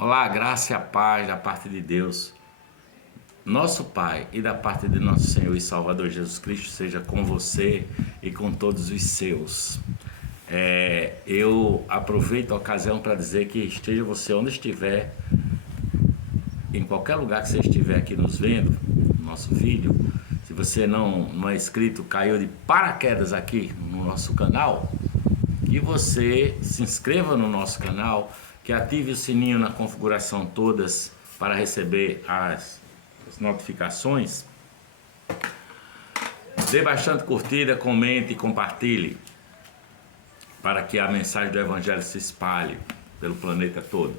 Olá, graça e a paz da parte de Deus, nosso Pai, e da parte de nosso Senhor e Salvador Jesus Cristo, seja com você e com todos os seus. Eu aproveito a ocasião para dizer que esteja você onde estiver, em qualquer lugar que você estiver aqui nos vendo, nosso vídeo. Se você não é inscrito, caiu de paraquedas aqui no nosso canal, que você se inscreva no nosso canal, que ative o sininho na configuração todas para receber as notificações. Dê bastante curtida, comente e compartilhe para que a mensagem do Evangelho se espalhe pelo planeta todo.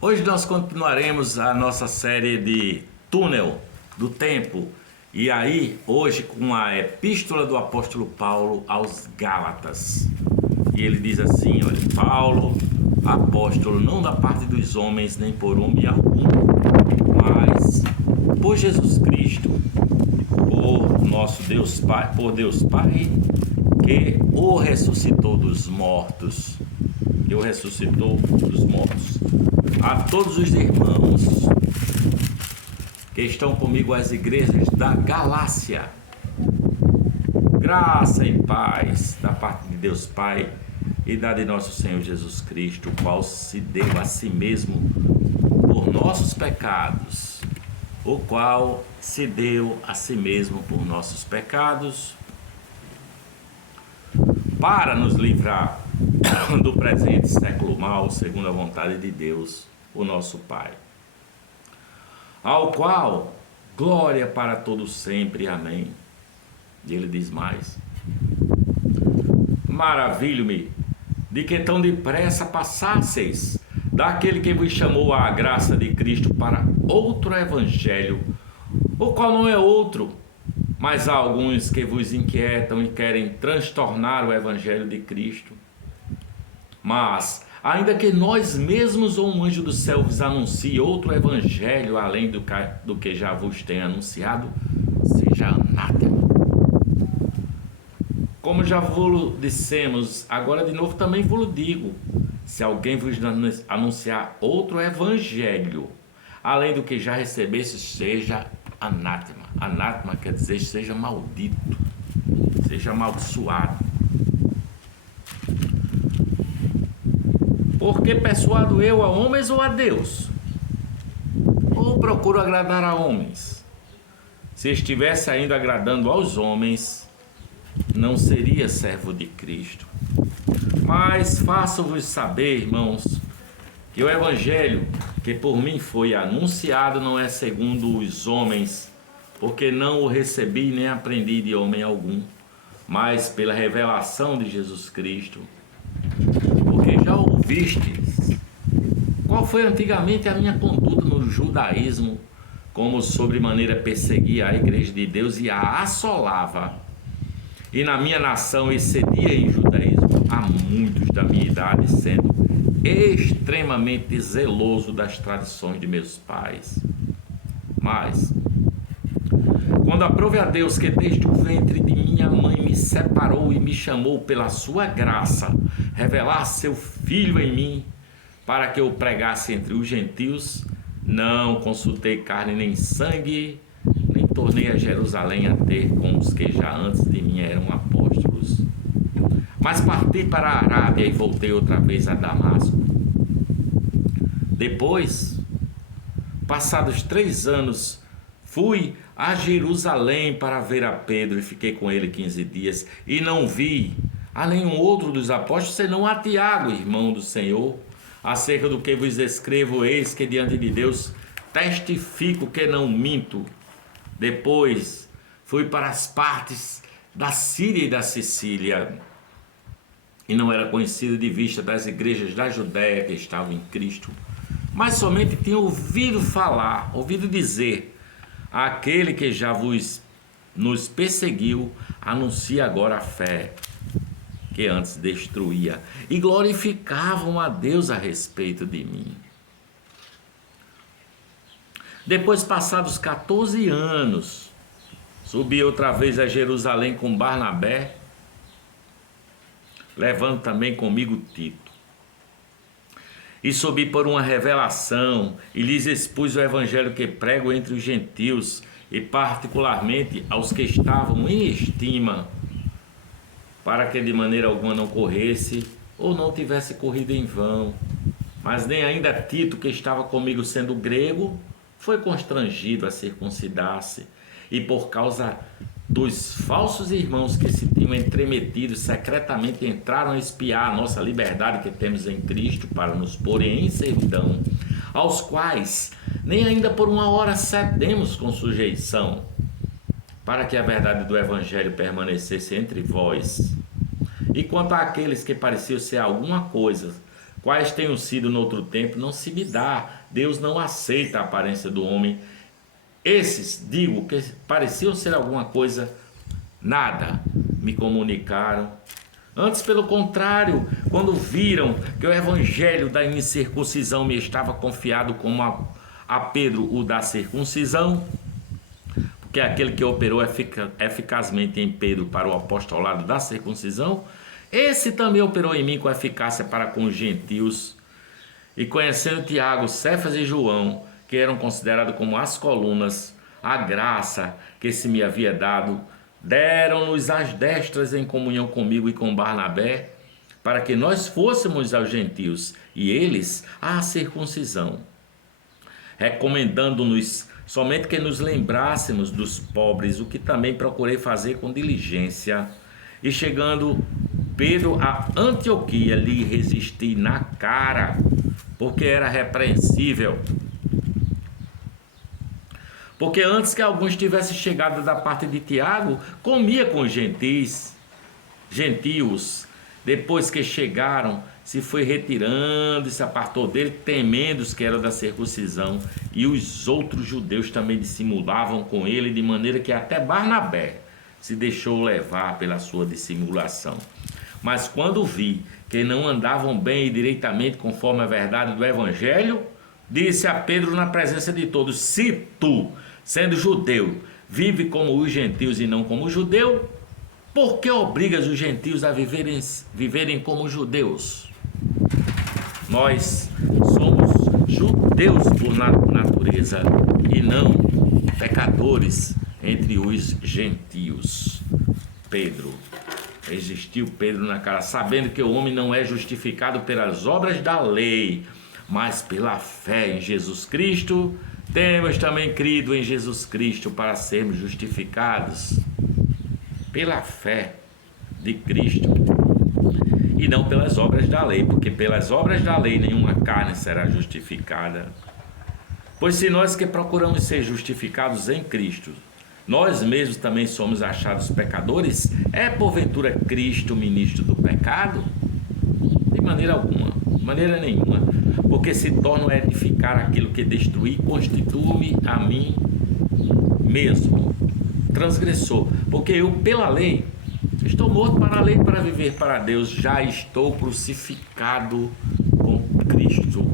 Hoje nós continuaremos a nossa série de Túnel do Tempo, e aí hoje com a epístola do apóstolo Paulo aos Gálatas. E ele diz assim, olha: Paulo, apóstolo, não da parte dos homens, nem por homem algum, mas por Jesus Cristo, por nosso Deus Pai, por Deus Pai, que o ressuscitou dos mortos, a todos os irmãos que estão comigo, as igrejas da Galácia, graça e paz da parte de Deus Pai e da de nosso Senhor Jesus Cristo, o qual se deu a si mesmo por nossos pecados, para nos livrar do presente século mau, segundo a vontade de Deus, o nosso Pai, ao qual glória para todos sempre, amém. E ele diz mais: maravilho-me de que tão depressa passasseis daquele que vos chamou à graça de Cristo para outro evangelho, o qual não é outro, mas há alguns que vos inquietam e querem transtornar o evangelho de Cristo. Mas, ainda que nós mesmos ou um anjo do céu vos anuncie outro evangelho além do que já vos tem anunciado, seja anátema. Como já vos dissemos, agora de novo também vos digo: se alguém vos anunciar outro evangelho além do que já recebeste, seja anátema. Anátema quer dizer seja maldito, seja amaldiçoado. Porque persuado eu a homens ou a Deus? Ou procuro agradar a homens? Se estivesse ainda agradando aos homens, não seria servo de Cristo. Mas faço-vos saber, irmãos, que o evangelho que por mim foi anunciado não é segundo os homens, porque não o recebi nem aprendi de homem algum, mas pela revelação de Jesus Cristo. Porque já ouvistes qual foi antigamente a minha conduta no judaísmo, como sobremaneira perseguia a igreja de Deus e a assolava, e na minha nação excedia em judaísmo a muitos da minha idade, sendo extremamente zeloso das tradições de meus pais. Mas, quando aprove a Deus que desde o ventre de minha mãe me separou e me chamou pela sua graça, revelar seu Filho em mim, para que eu pregasse entre os gentios, não consultei carne nem sangue, nem tornei a Jerusalém a ter com os que já antes de mim eram apóstolos. Mas parti para a Arábia e voltei outra vez a Damasco. Depois, passados 3 anos, fui a Jerusalém para ver a Pedro e fiquei com ele 15 dias, e não vi a nenhum outro dos apóstolos, senão a Tiago, irmão do Senhor. Acerca do que vos escrevo, eis que diante de Deus testifico que não minto. Depois fui para as partes da Síria e da Sicília, e não era conhecido de vista das igrejas da Judéia que estavam em Cristo, mas somente tinha ouvido dizer: aquele que já nos perseguiu, anuncia agora a fé que antes destruía, e glorificavam a Deus a respeito de mim. Depois, passados 14 anos, subi outra vez a Jerusalém com Barnabé, levando também comigo Tito. E subi por uma revelação, e lhes expus o evangelho que prego entre os gentios, e particularmente aos que estavam em estima, para que de maneira alguma não corresse, ou não tivesse corrido em vão. Mas nem ainda Tito, que estava comigo sendo grego, foi constrangido a circuncidar-se, e por causa dos falsos irmãos que se tinham entremetido secretamente entraram a espiar a nossa liberdade que temos em Cristo para nos porem em servidão, aos quais nem ainda por uma hora cedemos com sujeição, para que a verdade do Evangelho permanecesse entre vós. E quanto àqueles que pareciam ser alguma coisa, quais tenham sido no outro tempo, não se me dá. Deus não aceita a aparência do homem. Esses, digo, que pareciam ser alguma coisa, nada me comunicaram. Antes, pelo contrário, quando viram que o evangelho da incircuncisão me estava confiado como a Pedro o da circuncisão, porque aquele que operou eficazmente em Pedro para o apostolado da circuncisão, esse também operou em mim com eficácia para com os gentios. E conhecendo Tiago, Cefas e João, que eram considerados como as colunas, a graça que se me havia dado, deram-nos as destras em comunhão comigo e com Barnabé, para que nós fôssemos aos gentios e eles à circuncisão, recomendando-nos somente que nos lembrássemos dos pobres, o que também procurei fazer com diligência. E chegando Pedro a Antioquia, lhe resisti na cara, porque era repreensível. Porque antes que alguns tivessem chegado da parte de Tiago, comia com os gentios. Depois que chegaram, se foi retirando e se apartou dele, temendo os que eram da circuncisão. E os outros judeus também dissimulavam com ele, de maneira que até Barnabé se deixou levar pela sua dissimulação. Mas quando vi que não andavam bem e direitamente conforme a verdade do Evangelho, disse a Pedro na presença de todos: se tu, sendo judeu, vive como os gentios e não como judeu, por que obrigas os gentios a viverem como judeus? Nós somos judeus por natureza e não pecadores entre os gentios. Pedro, resistiu Pedro na cara, sabendo que o homem não é justificado pelas obras da lei, mas pela fé em Jesus Cristo. Temos também crido em Jesus Cristo para sermos justificados pela fé de Cristo e não pelas obras da lei, porque pelas obras da lei nenhuma carne será justificada. Pois se nós que procuramos ser justificados em Cristo, nós mesmos também somos achados pecadores, é porventura Cristo ministro do pecado? De maneira alguma, de maneira nenhuma, porque se torna a edificar aquilo que destruí, constituo-me a mim mesmo transgressor, porque eu pela lei estou morto para a lei, para viver para Deus, já estou crucificado com Cristo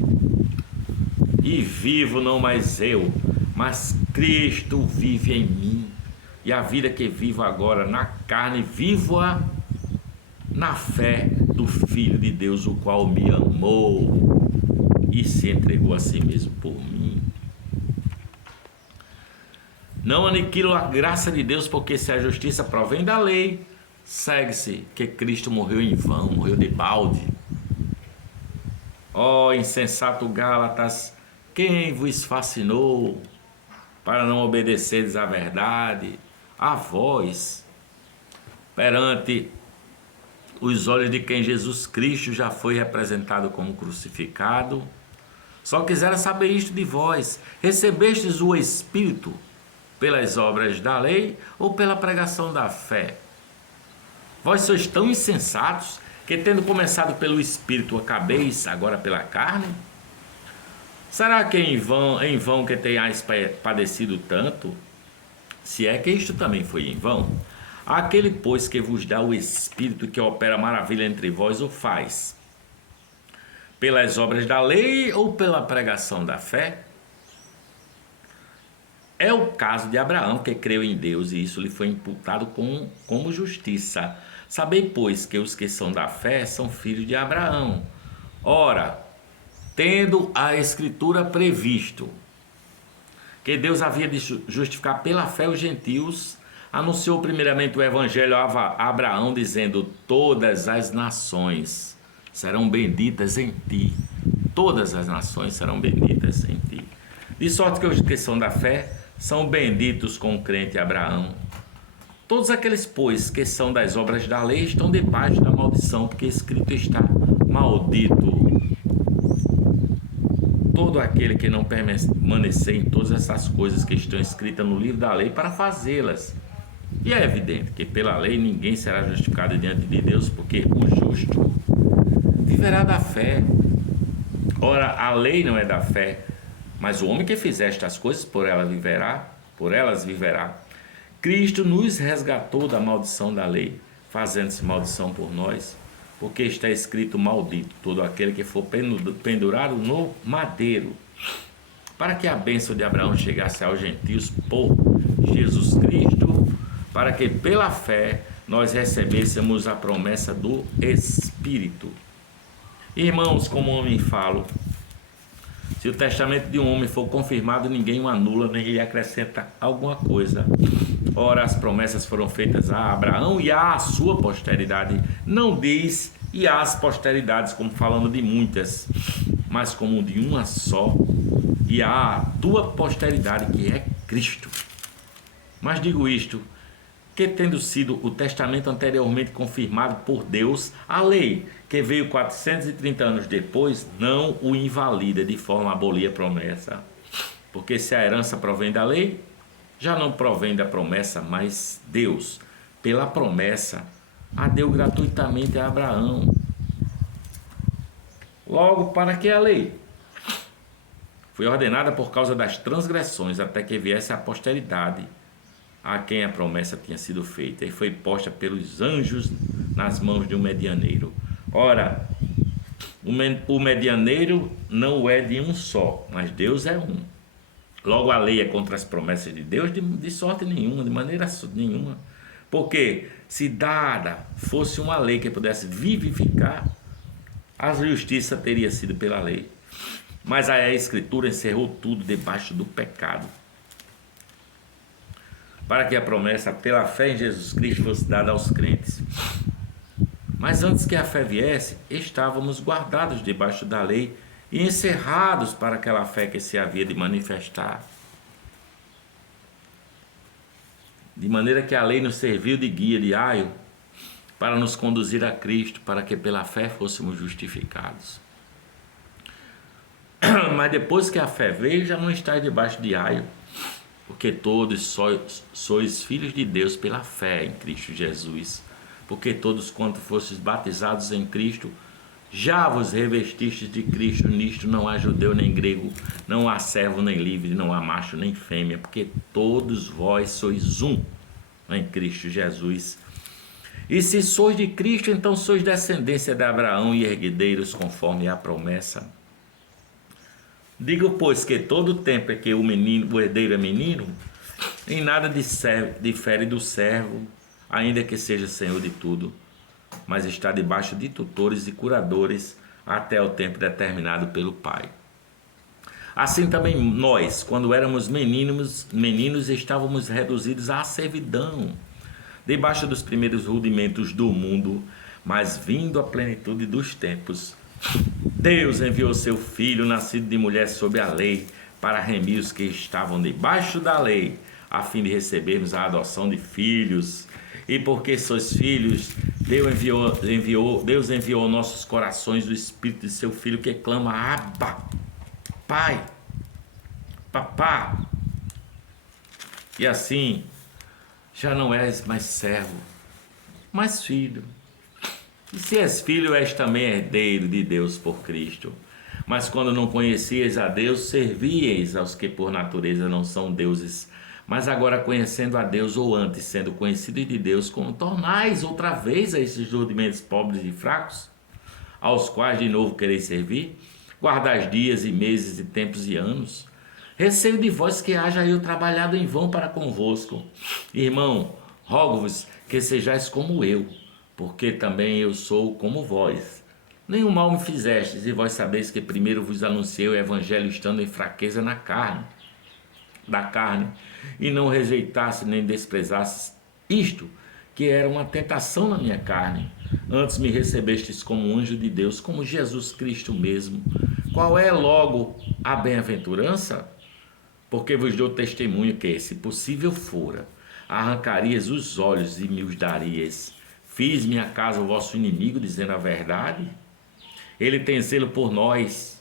e vivo não mais eu, mas Cristo vive em mim, e a vida que vivo agora na carne, vivo-a na fé do Filho de Deus, o qual me amou e se entregou a si mesmo por mim. Não aniquilo a graça de Deus, porque se a justiça provém da lei, segue-se que Cristo morreu em vão, morreu de balde. Ó insensato Gálatas, quem vos fascinou para não obedeceres à verdade? A vós, perante os olhos de quem Jesus Cristo já foi representado como crucificado. Só quisera saber isto de vós: recebestes o Espírito pelas obras da lei ou pela pregação da fé? Vós sois tão insensatos que, tendo começado pelo Espírito, acabeis agora pela carne? Será que em vão que tenhais padecido tanto? Se é que isto também foi em vão. Aquele, pois, que vos dá o Espírito, que opera maravilha entre vós, o faz pelas obras da lei ou pela pregação da fé? É o caso de Abraão, que creu em Deus e isso lhe foi imputado como justiça. Sabei, pois, que os que são da fé são filhos de Abraão. Ora, tendo a Escritura previsto que Deus havia de justificar pela fé os gentios, anunciou primeiramente o evangelho a Abraão, dizendo: todas as nações serão benditas em ti. Todas as nações serão benditas em ti. De sorte que os que são da fé são benditos com o crente Abraão. Todos aqueles, pois, que são das obras da lei estão debaixo da maldição, porque escrito está: maldito todo aquele que não permanecer em todas essas coisas que estão escritas no livro da lei para fazê-las. E é evidente que pela lei ninguém será justificado diante de Deus, porque o justo viverá da fé. Ora, a lei não é da fé, mas o homem que fizer estas coisas, por elas viverá. Cristo nos resgatou da maldição da lei, fazendo-se maldição por nós, porque está escrito: maldito todo aquele que for pendurado no madeiro, para que a bênção de Abraão chegasse aos gentios por Jesus Cristo, para que pela fé nós recebêssemos a promessa do Espírito. Irmãos, como homem falo, se o testamento de um homem for confirmado, ninguém o anula nem lhe acrescenta alguma coisa. Ora, as promessas foram feitas a Abraão e à sua posteridade. Não diz e às posteridades, como falando de muitas, mas como de uma só, e à tua posteridade, que é Cristo. Mas digo isto, que tendo sido o testamento anteriormente confirmado por Deus, a lei, que veio 430 anos depois, não o invalida de forma a abolir a promessa. Porque se a herança provém da lei, já não provém da promessa, mas Deus, pela promessa, a deu gratuitamente a Abraão. Logo, para que a lei foi ordenada por causa das transgressões, até que viesse a posteridade a quem a promessa tinha sido feita, e foi posta pelos anjos nas mãos de um medianeiro. Ora, o medianeiro não é de um só, mas Deus é um. Logo, a lei é contra as promessas de Deus de sorte nenhuma, de maneira nenhuma. Porque se dada fosse uma lei que pudesse vivificar, a justiça teria sido pela lei. Mas a Escritura encerrou tudo debaixo do pecado, para que a promessa pela fé em Jesus Cristo fosse dada aos crentes. Mas antes que a fé viesse, estávamos guardados debaixo da lei e encerrados para aquela fé que se havia de manifestar. De maneira que a lei nos serviu de guia, de aio, para nos conduzir a Cristo, para que pela fé fôssemos justificados. Mas depois que a fé veio, já não estáis debaixo de aio, porque todos sois filhos de Deus pela fé em Cristo Jesus. Porque todos quanto fostes batizados em Cristo, já vos revestistes de Cristo. Nisto não há judeu nem grego, não há servo nem livre, não há macho nem fêmea, porque todos vós sois um em Cristo Jesus. E se sois de Cristo, então sois descendência de Abraão e herdeiros conforme a promessa. Digo, pois, que todo o tempo é que o herdeiro é menino, em nada difere do servo, ainda que seja senhor de tudo, mas está debaixo de tutores e curadores até o tempo determinado pelo Pai. Assim também nós, quando éramos meninos, estávamos reduzidos à servidão, debaixo dos primeiros rudimentos do mundo, mas vindo à plenitude dos tempos, Deus enviou seu Filho, nascido de mulher sob a lei, para remir os que estavam debaixo da lei, a fim de recebermos a adoção de filhos. E porque sois filhos, Deus enviou nossos corações o Espírito de seu Filho, que clama: Abba, Pai, Papá. E assim, já não és mais servo, mas filho. E se és filho, és também herdeiro de Deus por Cristo. Mas quando não conhecias a Deus, servíeis aos que por natureza não são deuses. Mas agora, conhecendo a Deus, ou antes sendo conhecidos de Deus, como tornais outra vez a esses rudimentos pobres e fracos, aos quais de novo quereis servir, guardais dias e meses e tempos e anos. Receio de vós que haja eu trabalhado em vão para convosco. Irmão, rogo-vos que sejais como eu, porque também eu sou como vós. Nenhum mal me fizestes, e vós sabeis que primeiro vos anunciei o evangelho estando em fraqueza da carne, e não rejeitasse nem desprezasse isto, que era uma tentação na minha carne. Antes me recebestes como um anjo de Deus, como Jesus Cristo mesmo. Qual é logo a bem-aventurança? Porque vos dou testemunho que, se possível fora, arrancarias os olhos e me os darias. Fiz minha casa o vosso inimigo, dizendo a verdade? Ele tem zelo por nós,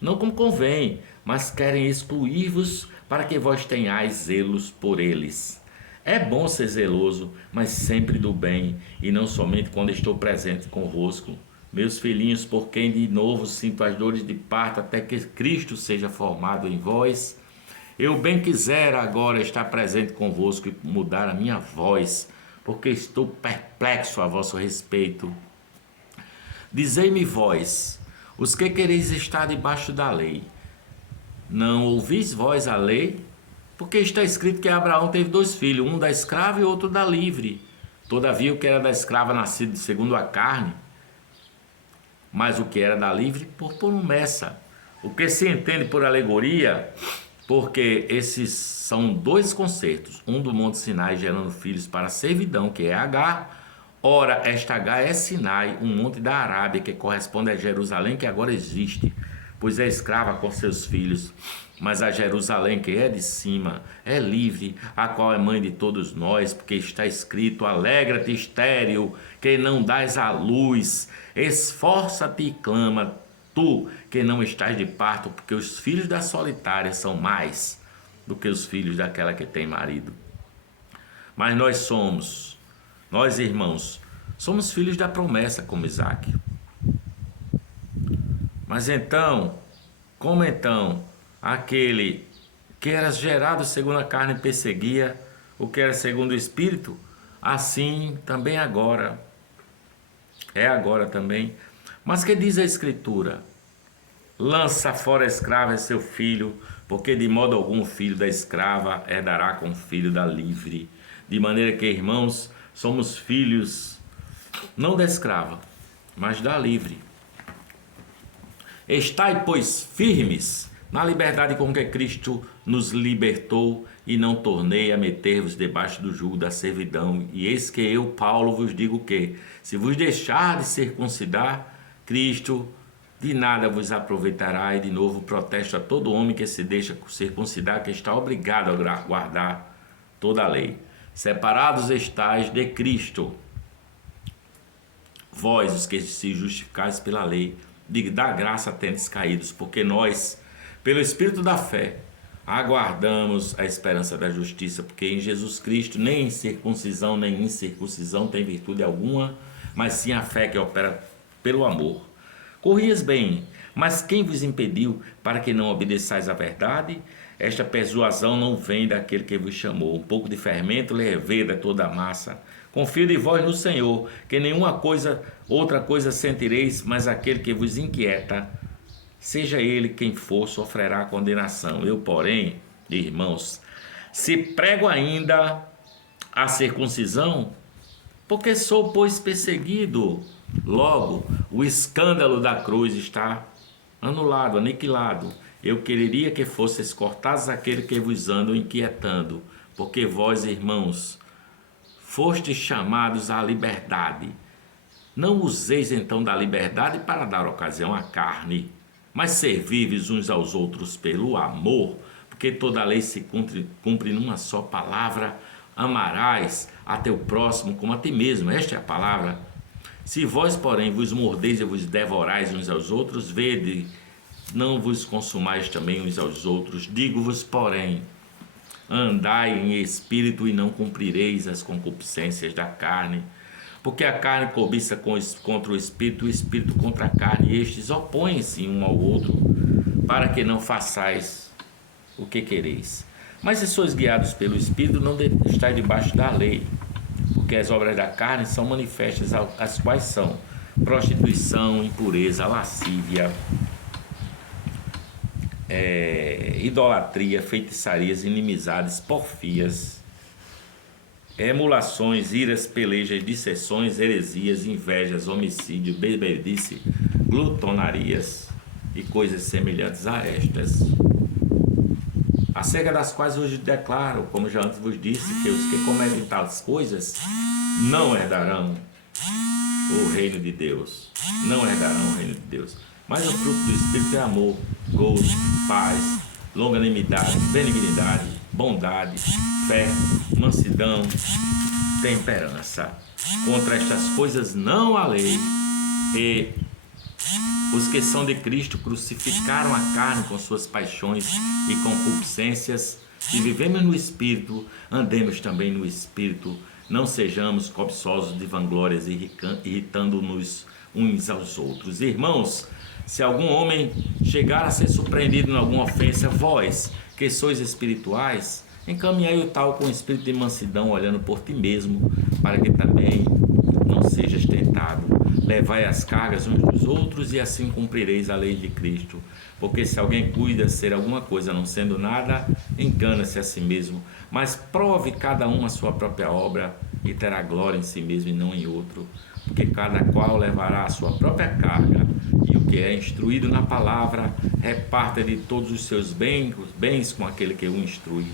não como convém, mas querem excluir-vos para que vós tenhais zelos por eles. É bom ser zeloso, mas sempre do bem, e não somente quando estou presente convosco. Meus filhinhos, por quem de novo sinto as dores de parto até que Cristo seja formado em vós, eu bem quisera agora estar presente convosco e mudar a minha voz, porque estou perplexo a vosso respeito. Dizei-me vós, os que quereis estar debaixo da lei, não ouvis vós a lei? Porque está escrito que Abraão teve 2 filhos, um da escrava e outro da livre. Todavia o que era da escrava nascido segundo a carne, mas o que era da livre por promessa. O que se entende por alegoria, porque esses são 2 concertos, um do Monte Sinai gerando filhos para a servidão, que é Agar. Ora, esta Agar é Sinai, um monte da Arábia, que corresponde a Jerusalém, que agora existe, pois é escrava com seus filhos. Mas a Jerusalém, que é de cima, é livre, a qual é mãe de todos nós, porque está escrito: alegra-te, estéril, que não dás à luz, esforça-te e clama, tu que não estás de parto, porque os filhos da solitária são mais do que os filhos daquela que tem marido. Mas nós irmãos, somos filhos da promessa, como Isaque. Mas então, como então aquele que era gerado segundo a carne perseguia o que era segundo o Espírito, assim também agora, é agora também. Mas que diz a Escritura? Lança fora a escrava e seu filho, porque de modo algum o filho da escrava herdará com o filho da livre. De maneira que, irmãos, somos filhos não da escrava, mas da livre. Estai, pois, firmes na liberdade com que Cristo nos libertou, e não tornei a meter-vos debaixo do jugo da servidão. E eis que eu, Paulo, vos digo que, se vos deixar de circuncidar, Cristo de nada vos aproveitará. E de novo protesto a todo homem que se deixa circuncidar, que está obrigado a guardar toda a lei. Separados estáis de Cristo, vós os que se justificais pela lei, da graça tendes caídos, porque nós, pelo Espírito da fé, aguardamos a esperança da justiça, porque em Jesus Cristo nem circuncisão nem incircuncisão tem virtude alguma, mas sim a fé que opera pelo amor. Corrias bem, mas quem vos impediu para que não obedeçais à verdade? Esta persuasão não vem daquele que vos chamou. Um pouco de fermento leveda toda a massa. Confio de vós no Senhor, que nenhuma outra coisa sentireis, mas aquele que vos inquieta, seja ele quem for, sofrerá condenação. Eu, porém, irmãos, se prego ainda a circuncisão, porque sou, pois, perseguido. Logo, o escândalo da cruz está anulado, aniquilado. Eu quereria que fosseis cortados aquele que vos andam inquietando, porque vós, irmãos, fostes chamados à liberdade. Não useis então da liberdade para dar ocasião à carne, mas servives uns aos outros pelo amor, porque toda a lei se cumpre numa só palavra: amarás a teu próximo como a ti mesmo. Esta é a palavra. Se vós, porém, vos mordeis e vos devorais uns aos outros, vede, não vos consumais também uns aos outros. Digo-vos, porém, andai em espírito e não cumprireis as concupiscências da carne, porque a carne cobiça contra o espírito contra a carne, e estes opõem-se um ao outro, para que não façais o que quereis. Mas se sois guiados pelo Espírito, não estáis debaixo da lei, porque as obras da carne são manifestas, as quais são prostituição, impureza, lascívia, idolatria, feitiçarias, inimizades, porfias, emulações, iras, pelejas, dissensões, heresias, invejas, homicídio, bebedice, glutonarias e coisas semelhantes a estas, acerca das quais hoje declaro, como já antes vos disse, que os que cometem tais coisas não herdarão o reino de Deus, não herdarão o reino de Deus. Mas o fruto do Espírito é amor, gozo, paz, longanimidade, benignidade, bondade, fé, mansidão, temperança. Contra estas coisas não há lei. E os que são de Cristo crucificaram a carne com suas paixões e concupiscências. Se vivemos no Espírito, andemos também no Espírito. Não sejamos cobiçosos de vanglórias, irritando-nos uns aos outros. Irmãos, se algum homem chegar a ser surpreendido em alguma ofensa, vós, que sois espirituais, encaminhai o tal com espírito de mansidão, olhando por ti mesmo, para que também não sejas tentado. Levai as cargas uns dos outros, e assim cumprireis a lei de Cristo. Porque se alguém cuida ser alguma coisa não sendo nada, engana-se a si mesmo. Mas prove cada um a sua própria obra, e terá glória em si mesmo e não em outro. Porque cada qual levará a sua própria carga, e o que é instruído na palavra, reparta de todos os seus bens com aquele que o instrui.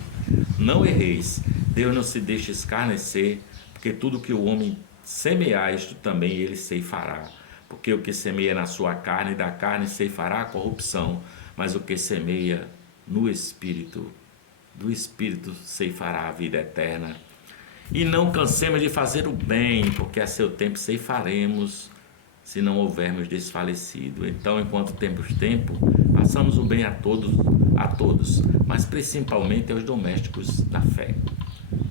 Não erreis, Deus não se deixa escarnecer, porque tudo que o homem semear, isto também ele ceifará. Porque o que semeia na sua carne, da carne ceifará a corrupção, mas o que semeia no Espírito, do Espírito ceifará a vida eterna. E não cansemos de fazer o bem, porque a seu tempo ceifaremos, se não houvermos desfalecido. Então, enquanto temos tempo, façamos o bem a todos, mas principalmente aos domésticos da fé.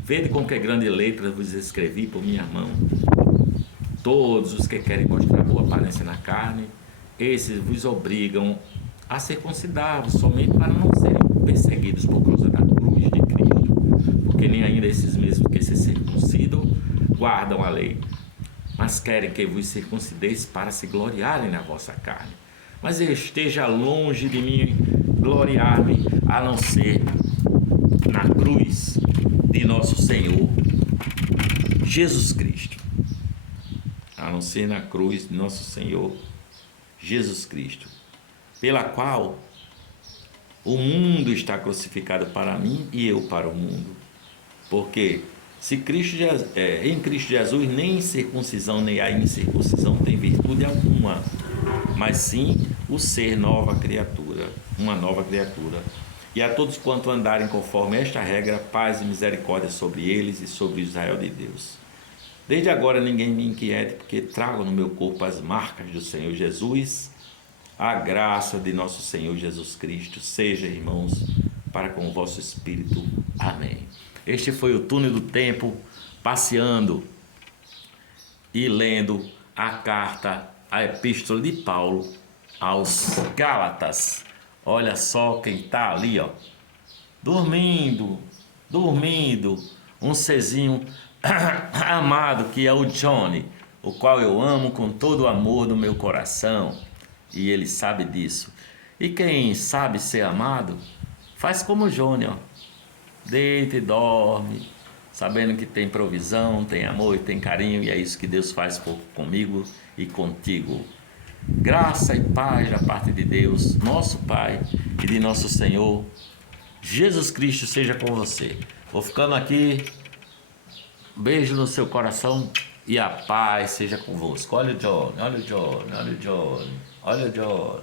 Vede com que grande letra vos escrevi por minha mão. Todos os que querem mostrar boa aparência na carne, esses vos obrigam a circuncidar-vos somente para não serem perseguidos por causa da cruz de Cristo. Porque nem ainda esses mesmos que se circuncidam guardam a lei, mas querem que vos circuncideis para se gloriarem na vossa carne. Mas esteja longe de mim gloriar-me, a não ser na cruz de nosso Senhor Jesus Cristo. A não ser na cruz de nosso Senhor Jesus Cristo, pela qual o mundo está crucificado para mim e eu para o mundo. Porque se em Cristo Jesus nem circuncisão nem a incircuncisão tem virtude alguma, mas sim o ser nova criatura, uma nova criatura. E a todos quanto andarem conforme esta regra, paz e misericórdia sobre eles e sobre Israel de Deus. Desde agora ninguém me inquiete, porque trago no meu corpo as marcas do Senhor Jesus. A graça de nosso Senhor Jesus Cristo seja, irmãos, para com o vosso espírito. Amém. Este foi o Túnel do Tempo, passeando e lendo a carta, a epístola de Paulo aos Gálatas. Olha só quem está ali, ó, dormindo, um serzinho amado, que é o Johnny, o qual eu amo com todo o amor do meu coração, e ele sabe disso. E quem sabe ser amado, faz como o Johnny, ó, deita e dorme, sabendo que tem provisão, tem amor e tem carinho, e é isso que Deus faz comigo e contigo. Graça e paz da parte de Deus, nosso Pai, e de nosso Senhor Jesus Cristo seja com você. Vou ficando aqui. Beijo no seu coração e a paz seja convosco. Olha o John, olha o John, olha o John, olha o John.